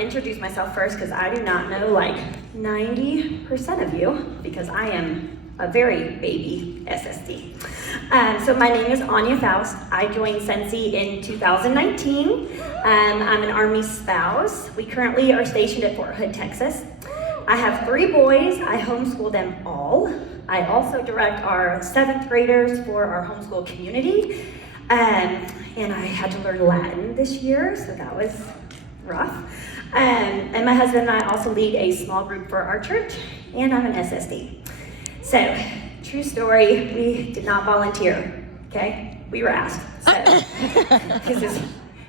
to introduce myself first because I do not know like 90% of you because I am a very baby SSD. So my name is Anya Faust. I joined Sensi in 2019. I'm an Army spouse. We currently are stationed at Fort Hood, Texas. I have 3 boys. I homeschool them all. I also direct our 7th graders for our homeschool community. And I had to learn Latin this year, so that was rough. And my husband and I also lead a small group for our church, and I'm an SSD. So, true story, we did not volunteer, okay? We were asked, so. Because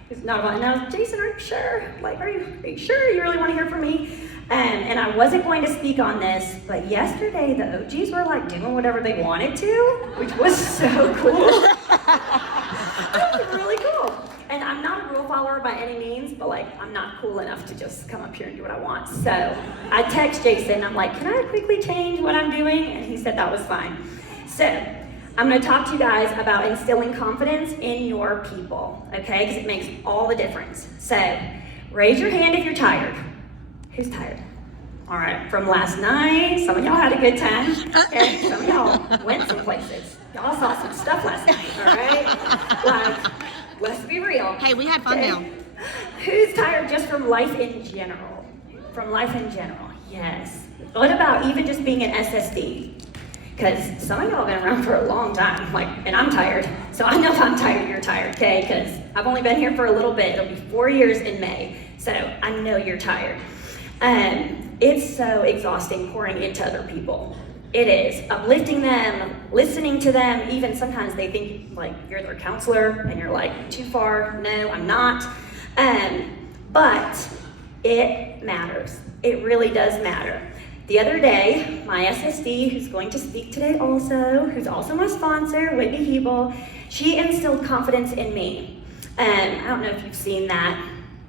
it's not about, now, Jason, are you sure? Like, are you sure you really want to hear from me? And I wasn't going to speak on this, but yesterday the OGs were like doing whatever they wanted to, which was so cool. It was really cool. And I'm not a rule follower by any means, but like I'm not cool enough to just come up here and do what I want. So I text Jason, I'm like, can I quickly change what I'm doing? And he said that was fine. So I'm gonna talk to you guys about instilling confidence in your people, okay? Because it makes all the difference. So raise your hand if you're tired. Who's tired? All right, from last night, some of y'all had a good time. Okay, some of y'all went some places. Y'all saw some stuff last night, all right? Like, let's be real. Hey, we had fun now. Who's tired just from life in general? From life in general, yes. What about even just being an SSD? Because some of y'all have been around for a long time, like, and I'm tired. So I know if I'm tired, you're tired, okay? Because I've only been here for a little bit. It'll be 4 years in May. So I know you're tired. It's so exhausting pouring into other people. It is. Uplifting them, listening to them, even sometimes they think like you're their counselor and you're like, too far, no, I'm not. But it matters. It really does matter. The other day, my SSD, who's going to speak today also, who's also my sponsor, Whitney Hebel, she instilled confidence in me. I don't know if you've seen that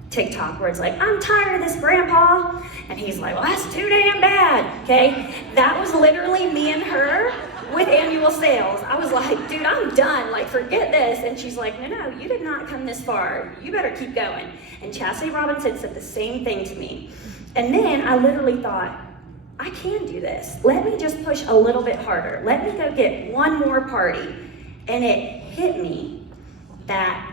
TikTok where it's like, I'm tired of this, Grandpa. And he's like, well, that's too damn bad, okay? That was literally me and her with annual sales. I was like, dude, I'm done, like, forget this. And she's like, no, you did not come this far. You better keep going. And Chastity Robinson said the same thing to me. And then I literally thought, I can do this. Let me just push a little bit harder. Let me go get one more party. And it hit me that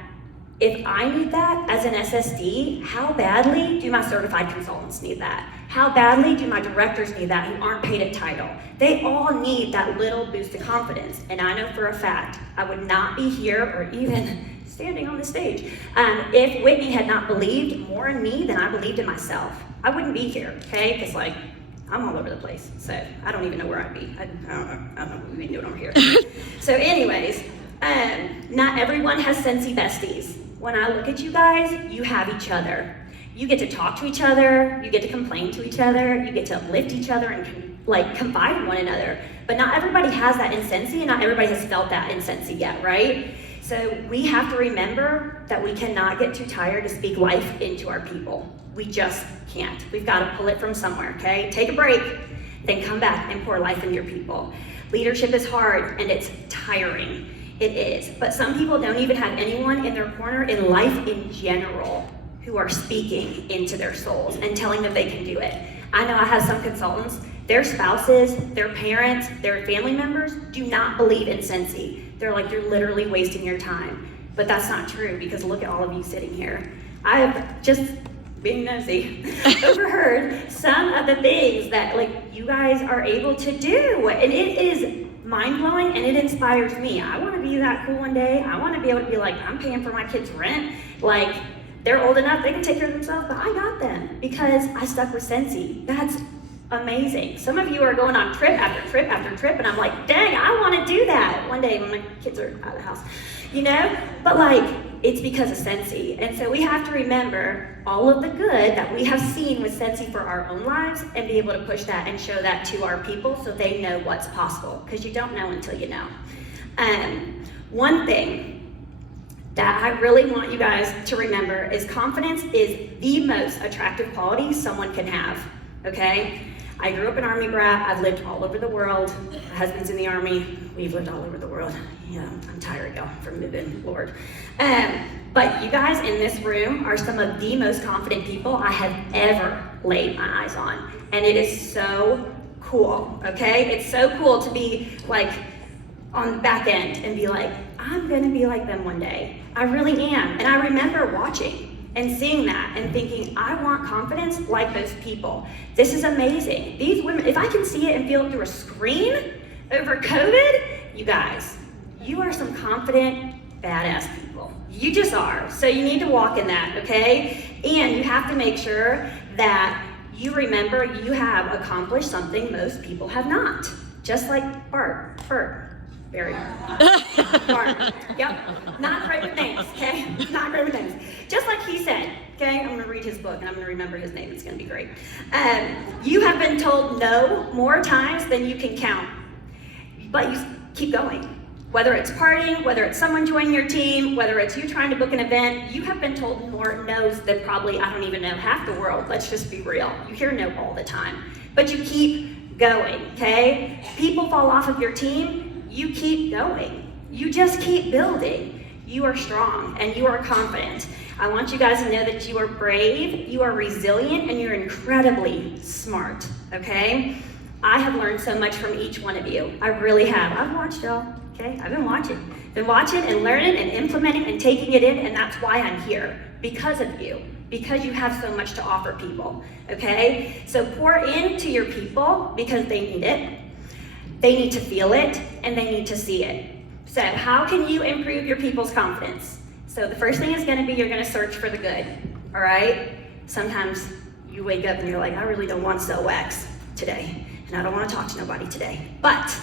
if I need that as an SSD, how badly do my certified consultants need that? How badly do my directors need that who aren't paid a title? They all need that little boost of confidence. And I know for a fact, I would not be here or even standing on the stage if Whitney had not believed more in me than I believed in myself. I wouldn't be here, okay? Because like, I'm all over the place. So I don't even know where I'd be. I don't know what we've been doing over here. So anyways, not everyone has Sensi besties. When I look at you guys, you have each other. You get to talk to each other, you get to complain to each other, you get to uplift each other and like confide in one another. But not everybody has that in Sensi, and not everybody has felt that in Sensi yet, right? So we have to remember that we cannot get too tired to speak life into our people. We just can't. We've got to pull it from somewhere, okay? Take a break, then come back and pour life into your people. Leadership is hard and it's tiring. It is, but some people don't even have anyone in their corner in life in general who are speaking into their souls and telling them they can do it. I know I have some consultants, their spouses, their parents, their family members do not believe in Sensi. They're like, you're literally wasting your time. But that's not true because look at all of you sitting here. I have just, being nosy, overheard some of the things that like you guys are able to do, and it is mind-blowing and it inspires me. I want to be that cool one day. I want to be able to be like, I'm paying for my kids' rent. Like, they're old enough, they can take care of themselves, but I got them because I stuck with Sensi. That's amazing. Some of you are going on trip after trip after trip, and I'm like, dang, I want to do that one day when my kids are out of the house, you know? But like, it's because of Sensi. And so we have to remember all of the good that we have seen with Sensi for our own lives and be able to push that and show that to our people so they know what's possible, because you don't know until you know. One thing that I really want you guys to remember is confidence is the most attractive quality someone can have. okay? I grew up an Army brat. I've lived all over the world. My husband's in the Army. We've lived all over the world. Yeah, I'm tired, y'all, from moving, Lord. But you guys in this room are some of the most confident people I have ever laid my eyes on. And it is so cool, okay? It's so cool to be like on the back end and be like, I'm gonna be like them one day. I really am. And I remember watching and seeing that and thinking, I want confidence like those people. This is amazing. These women, if I can see it and feel it through a screen over COVID, you guys, you are some confident, badass people. You just are. So you need to walk in that, okay? And you have to make sure that you remember you have accomplished something most people have not. Just like Bart, Barry. Bart. Yep. Not great with names, okay? Not great with names. Just like he said, okay? I'm gonna read his book and I'm gonna remember his name. It's gonna be great. You have been told no more times than you can count, but you keep going. Whether it's partying, whether it's someone joining your team, whether it's you trying to book an event, you have been told more no's than probably, I don't even know, half the world. Let's just be real. You hear no all the time, but you keep going, okay? People fall off of your team, you keep going. You just keep building. You are strong and you are confident. I want you guys to know that you are brave, you are resilient, and you're incredibly smart, okay? I have learned so much from each one of you. I really have. I've watched y'all, okay? I've been watching and learning and implementing and taking it in, and that's why I'm here, because of you, because you have so much to offer people, okay? So pour into your people because they need it, they need to feel it, and they need to see it. So how can you improve your people's confidence? So the first thing is gonna be you're gonna search for the good, all right? Sometimes you wake up and you're like, I really don't want to sell wax today, and I don't want to talk to nobody today. But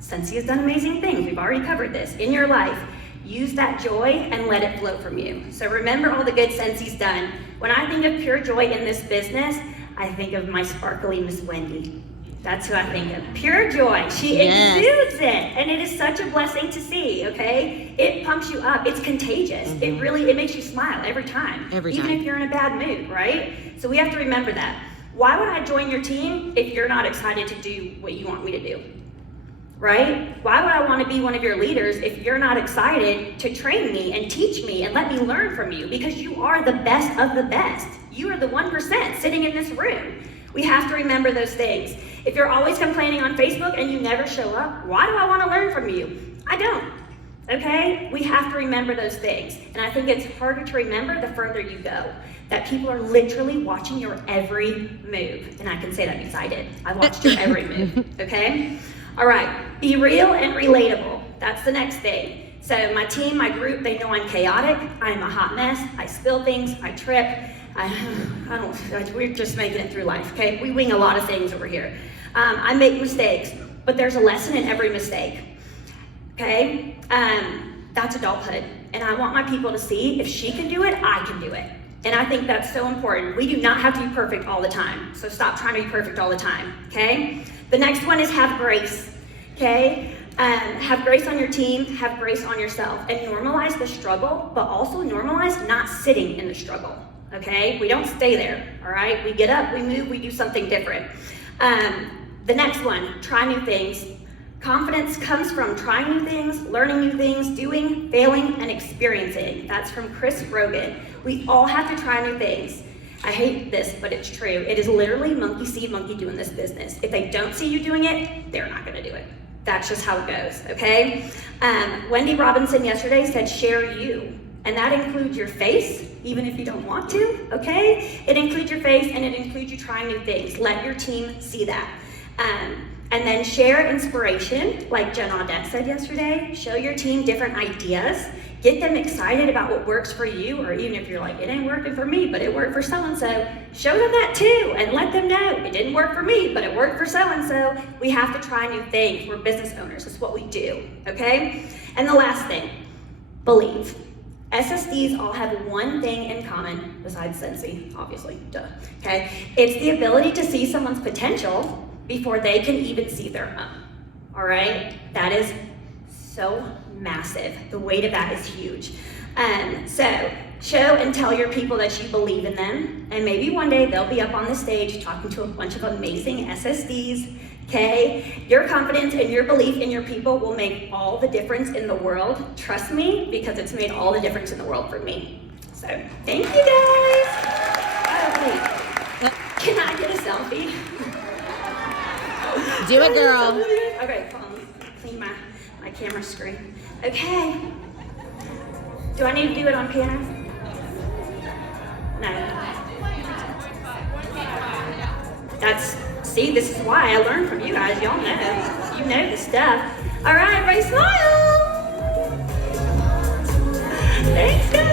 since he has done amazing things, we've already covered this, in your life, use that joy and let it flow from you. So remember all the good Scentsie's done. When I think of pure joy in this business, I think of my sparkly Miss Wendy. That's who I think of. Pure joy. She exudes it. And it is such a blessing to see, okay? It pumps you up. It's contagious. Mm-hmm. It makes you smile every time. Even if you're in a bad mood, right? So we have to remember that. Why would I join your team if you're not excited to do what you want me to do? Right? Why would I want to be one of your leaders if you're not excited to train me and teach me and let me learn from you? Because you are the best of the best. You are the 1% sitting in this room. We have to remember those things. If you're always complaining on Facebook and you never show up, why do I want to learn from you? I don't, okay? We have to remember those things. And I think it's harder to remember the further you go, that people are literally watching your every move. And I can say that because I did. I watched your every move, okay? All right, be real and relatable. That's the next thing. So my team, my group, they know I'm chaotic. I'm a hot mess. I spill things, I trip. We're just making it through life, okay? We wing a lot of things over here. I make mistakes, but there's a lesson in every mistake, okay? That's adulthood. And I want my people to see if she can do it, I can do it. And I think that's so important. We do not have to be perfect all the time. So stop trying to be perfect all the time, okay? The next one is have grace, okay? Have grace on your team, have grace on yourself, and normalize the struggle, but also normalize not sitting in the struggle. Okay, we don't stay there, all right? We get up, we move, we do something different. The next one, try new things. Confidence comes from trying new things, learning new things, doing, failing, and experiencing. That's from Chris Rogan. We all have to try new things. I hate this, but it's true. It is literally monkey see, monkey do in this business. If they don't see you doing it, they're not gonna do it. That's just how it goes, okay? Wendy Robinson yesterday said, share you. And that includes your face, even if you don't want to, okay? It includes your face and it includes you trying new things. Let your team see that. And then share inspiration, like Jen Audette said yesterday. Show your team different ideas. Get them excited about what works for you, or even if you're like, it ain't working for me, but it worked for so-and-so, show them that too, and let them know, it didn't work for me, but it worked for so-and-so. We have to try new things. We're business owners. That's what we do, okay? And the last thing, believe. SSDs all have one thing in common, besides Scentsy, obviously, duh, okay? It's the ability to see someone's potential before they can even see their own, all right? That is so massive. The weight of that is huge. So Show and tell your people that you believe in them, and maybe one day they'll be up on the stage talking to a bunch of amazing SSDs, okay? Your confidence and your belief in your people will make all the difference in the world. Trust me, because it's made all the difference in the world for me. So, thank you guys. Oh, wait. Can I get a selfie? Do it, girl. Okay, hold on. Clean my camera screen. Okay. Do I need to do it on piano? No. See, this is why I learned from you guys. Y'all know. You know the stuff. All right, everybody smile. Thanks, guys.